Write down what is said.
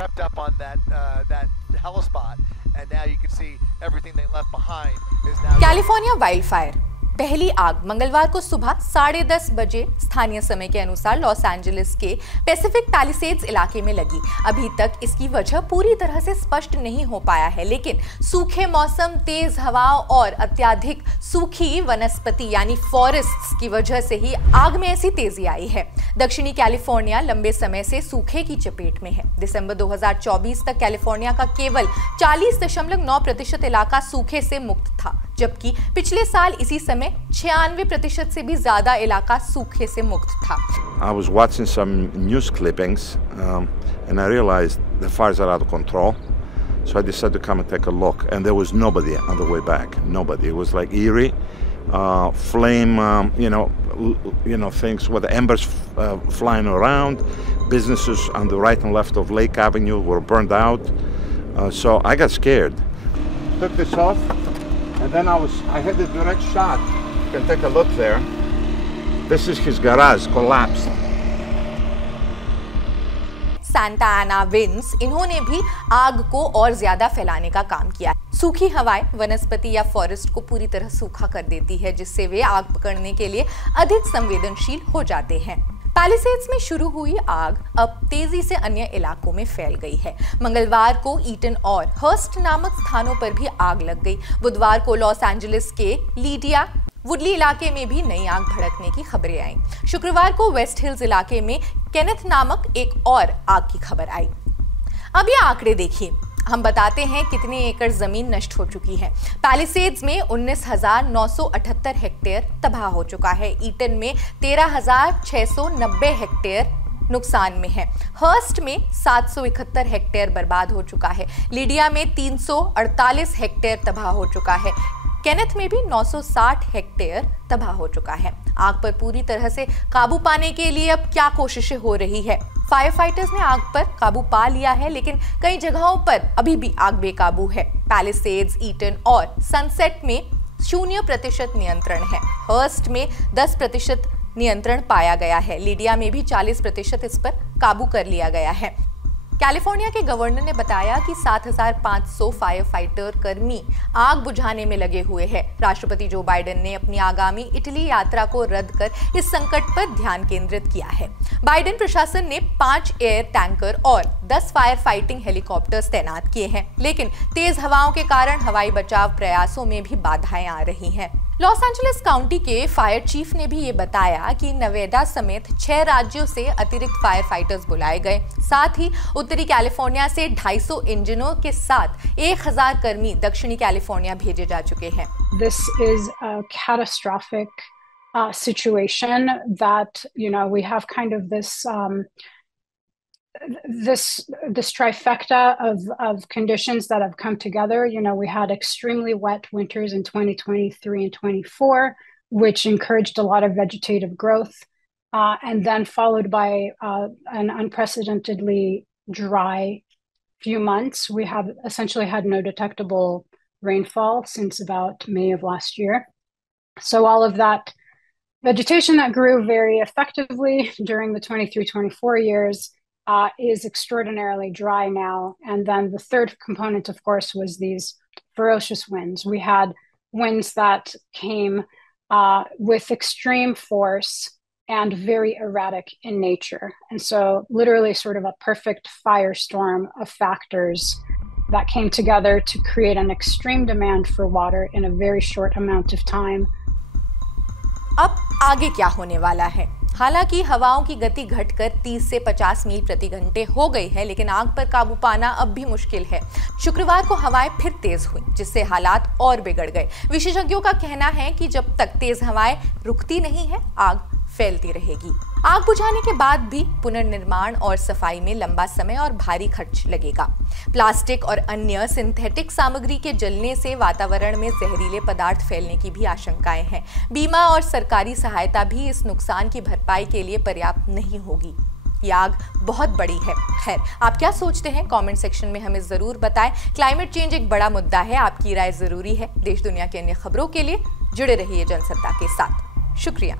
crept up on that helipad, and now you can see everything they left behind is now. California wild fire. पहली आग मंगलवार को सुबह 10:30 बजे स्थानीय समय के अनुसार लॉस एंजलिस के पैसिफिक पैलिसेड्स इलाके में लगी। अभी तक इसकी वजह पूरी तरह से स्पष्ट नहीं हो पाया है, लेकिन सूखे मौसम, तेज हवाओं और अत्यधिक सूखी वनस्पति यानी फॉरेस्ट्स की वजह से ही आग में ऐसी तेजी आई है। दक्षिणी कैलिफोर्निया लंबे समय से सूखे की चपेट में है। दिसंबर 2024 तक कैलिफोर्निया का केवल 40.9% इलाका सूखे से मुक्त था, जबकि पिछले साल इसी समय 96% से भी ज्यादा इलाका सूखे से मुक्त था। I was watching some news clippings and I realized the fires are out of control. So I decided to come and take a look, and there was nobody on the way back. Nobody. It was like eerie, flame, things with the embers flying around. Businesses on the right and left of Lake Avenue were burned out. So I got scared. Took this off, and then I had a direct shot. You can take a look there. This is his garage collapsed. Santa Anna winds, इन्होंने भी आग को और ज्यादा फैलाने का काम किया। सूखी हवाएं वनस्पति या फॉरेस्ट को पूरी तरह सूखा कर देती है, जिससे वे आग पकड़ने के लिए अधिक संवेदनशील हो जाते हैं। पैलिसेड्स में शुरू हुई आग अब तेजी से अन्य इलाकों में फैल गई है। मंगलवार को ईटन और हर्स्ट नामक स्थानों पर भी आग लग गई। बुधवार को लॉस एंजलिस के लीडिया वुडली इलाके में भी नई आग भड़कने की खबरें आईं। शुक्रवार को वेस्ट हिल्स इलाके में केनेथ नामक एक और आग की खबर आई। अब ये आंकड़े देखिए, हम बताते हैं कितने एकड़ जमीन नष्ट हो चुकी है। पैलिसेड्स में 19,978 हेक्टेयर तबाह हो चुका है। ईटन में 13,690 हेक्टेयर नुकसान में है। हर्स्ट में 771 हेक्टेयर बर्बाद हो चुका है। लीडिया में 348 हेक्टेयर तबाह हो चुका है। केनेथ में भी 960 हेक्टेयर तबाह हो चुका है। आग पर पूरी तरह से काबू पाने के लिए अब क्या कोशिशें हो रही है? फायर फाइटर्स ने आग पर काबू पा लिया है, लेकिन कई जगहों पर अभी भी आग बेकाबू है। पैलिसेड्स, ईटन और सनसेट में 0% नियंत्रण है। हर्स्ट में 10% नियंत्रण पाया गया है। लीडिया में भी 40% इस पर काबू कर लिया गया है। कैलिफोर्निया के गवर्नर ने बताया कि 7,500 फायर फाइटर कर्मी आग बुझाने में लगे हुए हैं। राष्ट्रपति जो बाइडेन ने अपनी आगामी इटली यात्रा को रद्द कर इस संकट पर ध्यान केंद्रित किया है। बाइडेन प्रशासन ने 5 एयर टैंकर और 10 फायर फाइटिंग हेलीकॉप्टर्स तैनात किए हैं, लेकिन तेज हवाओं के कारण हवाई बचाव प्रयासों में भी बाधाएं आ रही हैं। लॉस एंजलिस काउंटी के फायर चीफ ने भी ये बताया कि नवेदा समेत 6 राज्यों से अतिरिक्त फायर फाइटर्स बुलाए गए। साथ ही उत्तरी कैलिफोर्निया से 250 इंजनों के साथ 1000 कर्मी दक्षिणी कैलिफोर्निया भेजे जा चुके हैं। This is a catastrophic situation that we have kind of this trifecta of conditions that have come together. We had extremely wet winters in 2023 and 24, which encouraged a lot of vegetative growth, and then followed by an unprecedentedly dry few months. We have essentially had no detectable rainfall since about May of last year. So all of that vegetation that grew very effectively during the 23-24 years is extraordinarily dry now. And then the third component, of course, was these ferocious winds. We had winds that came with extreme force and very erratic in nature. And so literally sort of a perfect firestorm of factors that came together to create an extreme demand for water in a very short amount of time. अब आगे क्या होने वाला है? हालांकि हवाओं की गति घटकर 30 से 50 मील प्रति घंटे हो गई है, लेकिन आग पर काबू पाना अब भी मुश्किल है। शुक्रवार को हवाएं फिर तेज हुई, जिससे हालात और बिगड़ गए। विशेषज्ञों का कहना है कि जब तक तेज हवाएं रुकती नहीं है, आग फैलती रहेगी। आग बुझाने के बाद भी पुनर्निर्माण और सफाई में लंबा समय और भारी खर्च लगेगा। प्लास्टिक और अन्य सिंथेटिक सामग्री के जलने से वातावरण में जहरीले पदार्थ फैलने की भी आशंकाएं हैं। बीमा और सरकारी सहायता भी इस नुकसान की भरपाई के लिए पर्याप्त नहीं होगी। ये आग बहुत बड़ी है। खैर, आप क्या सोचते हैं? कमेंट सेक्शन में हमें जरूर बताएं। क्लाइमेट चेंज एक बड़ा मुद्दा है, आपकी राय जरूरी है। देश दुनिया की अन्य खबरों के लिए जुड़े रहिए जनसत्ता के साथ। शुक्रिया।